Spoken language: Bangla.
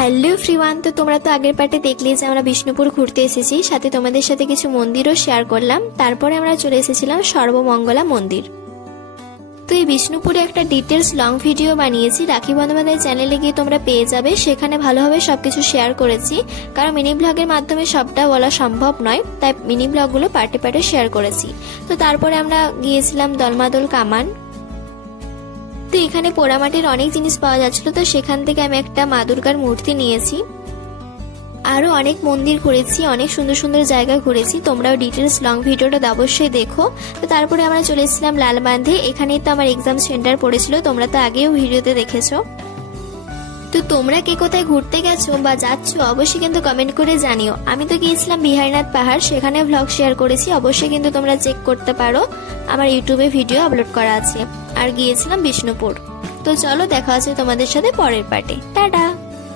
হ্যালো এভরিওয়ান, তো তোমরা তো আগের পার্টে দেখলে যে আমরা বিষ্ণুপুর ঘুরতে এসেছি, সাথে তোমাদের সাথে কিছু মন্দিরও শেয়ার করলাম। তারপরে আমরা চলে এসেছিলাম সর্বমঙ্গলা মন্দির। তো এই বিষ্ণুপুরে একটা ডিটেলস লং ভিডিও বানিয়েছি, রাখি বন্দ্যোপাধ্যায় চ্যানেলে গিয়ে তোমরা পেয়ে যাবে। সেখানে ভালোভাবে সবকিছু শেয়ার করেছি, কারণ মিনি ব্লগের মাধ্যমে সবটা বলা সম্ভব নয়, তাই মিনি ব্লগগুলো পার্টে পার্টে শেয়ার করেছি। তো তারপরে আমরা গিয়েছিলাম দলমাদল কামান। তো এখানে পোড়ামাটির অনেক জিনিস পাওয়া যাচ্ছিল, তো সেখান থেকে আমি একটা মা দুর্গার মূর্তি নিয়েছি। আরো অনেক মন্দির ঘুরেছি, অনেক সুন্দর সুন্দর জায়গা ঘুরেছি, তোমরাও ডিটেলস লং ভিডিওটা অবশ্যই দেখো। তো তারপরে আমরা চলে এসেছিলাম লালবান্ধে, এখানেই তো আমার এক্সাম সেন্টার পড়েছিল, তোমরা তো আগেও ভিডিওতে দেখেছো। তো তোমরা কে কোথায় ঘুরতে গেছো বা যাচ্ছ অবশ্যই কিন্তু কমেন্ট করে জানিও। আমি তো গিয়েছিলাম বিহারীনাথ পাহাড়, সেখানে ব্লগ শেয়ার করেছি, অবশ্যই কিন্তু তোমরা চেক করতে পারো, আমার ইউটিউবে ভিডিও আপলোড করা আছে। আর গিয়েছিলাম বিষ্ণুপুর। তো চলো দেখা আছে তোমাদের সাথে পরের পার্টে। টাটা।